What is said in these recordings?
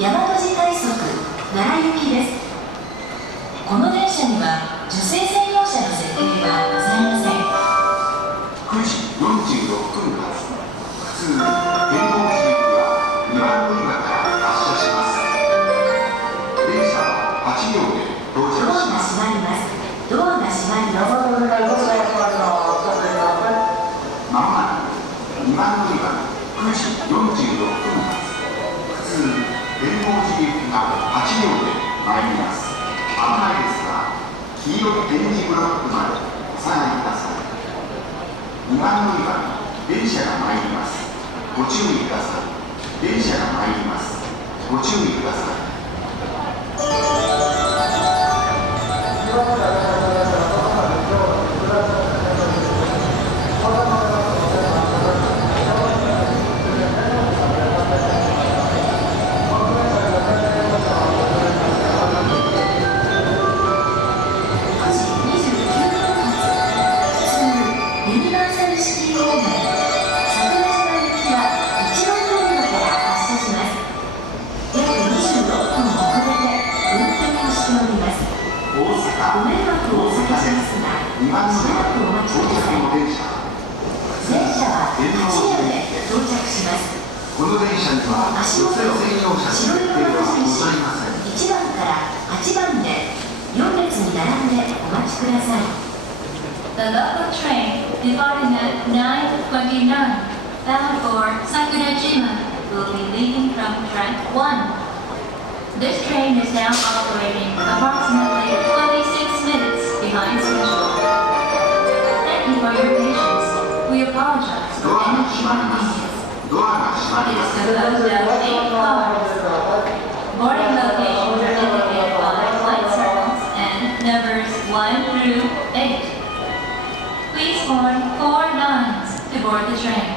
大和路快速奈良行きです。この電車には女性専用車の設定はございません。9時46分発普通天王寺行きは2番乗り場から発車します。電車は8両で到着します。ドアが閉まります。まもなく2番乗り場9時46分発普通天王寺行きが8両で参ります。危ないですが、黄色い点字ブロックまでお下がりください。2番乗り場に電車が参ります。ご注意ください。電車が参ります。ご注意ください。この電車には女性専用車の設定はございません。1番から8番で4列に並んでお待ちください。The local train departing at 9:29 bound for Sakurajima will be leaving from track 1. This train is now operating approximately 26 minutes behind schedule. Thank you for your patience. We apologize for any inconvenience. ドアが閉まります。Boarding locations are indicated by flight circles and numbers 1 through 8. Please form 4 lines to board the train.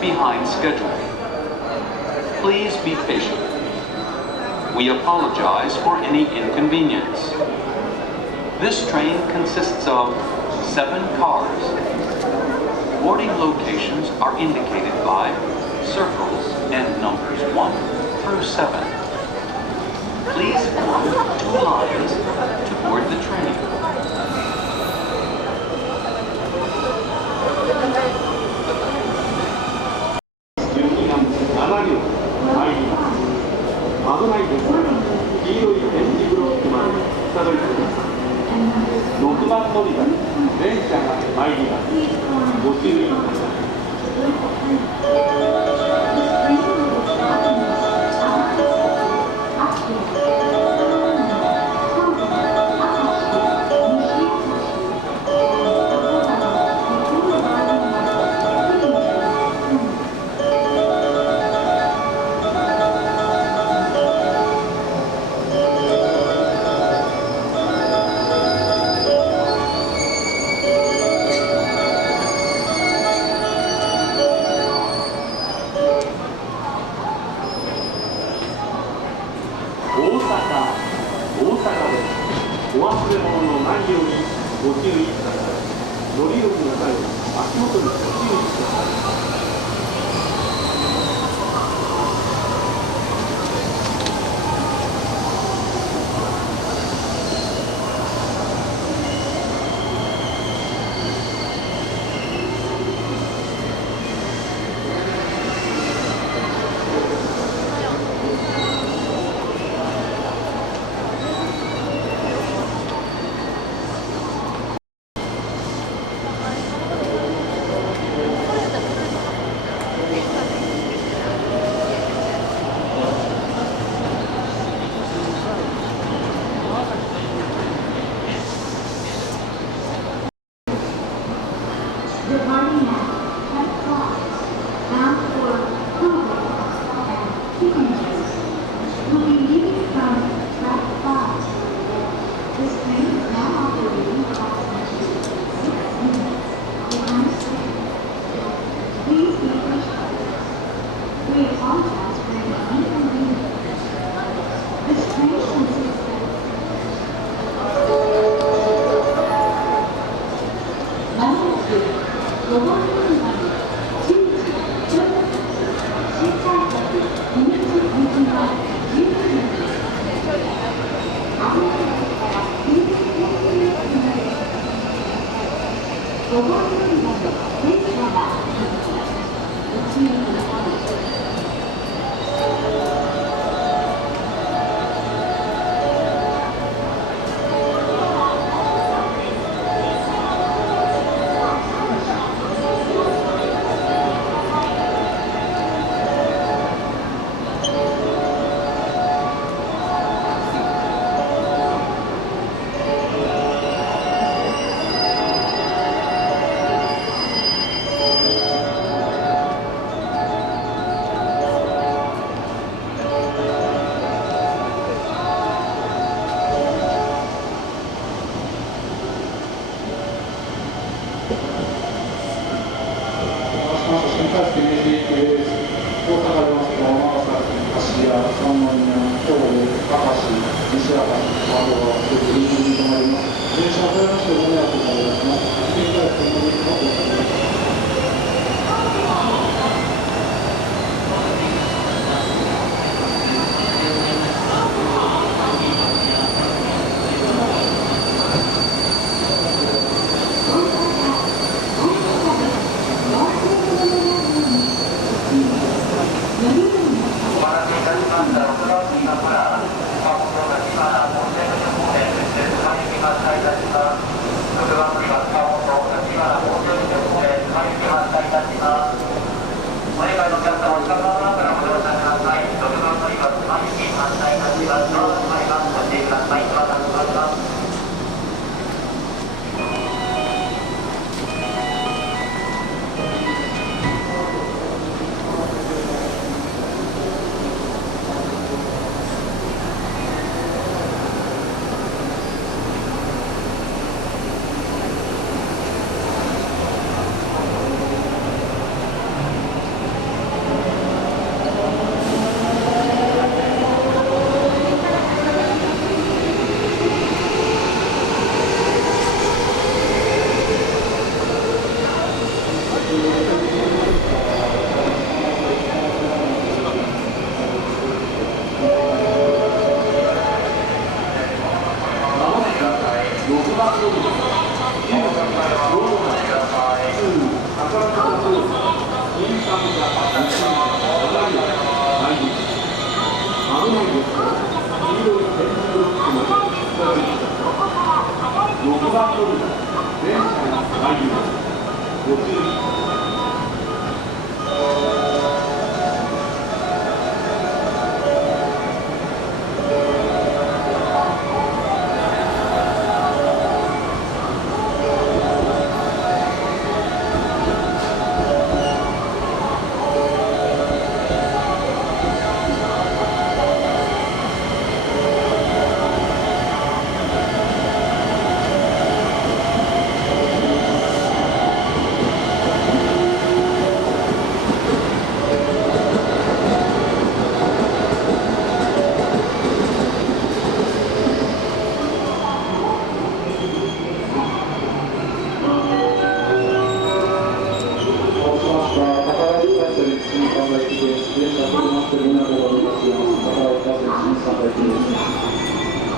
Behind schedule. Please be patient. We apologize for any inconvenience. This train consists of 7 cars. Boarding locations are indicated by circles and numbers 1 through 7. Please form 2 lines to board the train. 危ないですから黄色い点字ブロックまでたどり着きます。6番乗り場に電車が参ります。ご注意ください。大阪です。お忘れ物のないようにご注意ください。乗り降りの際は足元にご注意ください。Departing at 10 o'clock, bound for Hoover and Kickingham, will be leaving from track 5. This train is now operating approximately 6 minutes behind schedule. Please be patient. We apologize for any inconvenience. This train consists of まもなく5番乗り場に10時10分、新快速姫路行きは12分です。危ないですから停電していますので、5番乗り場で電車が走ります。ご注意ください。新快速姫路行きです。大阪でますと尼崎、芦屋、三宮、兵庫、明石、西明石、あとは臨時に停まります。電車を遅れましてご迷惑をおかけします。新快速姫路行きのお送りです。6番して港が動かしています。だから私たちに参加できる。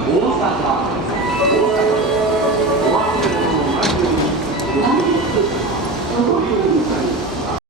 大阪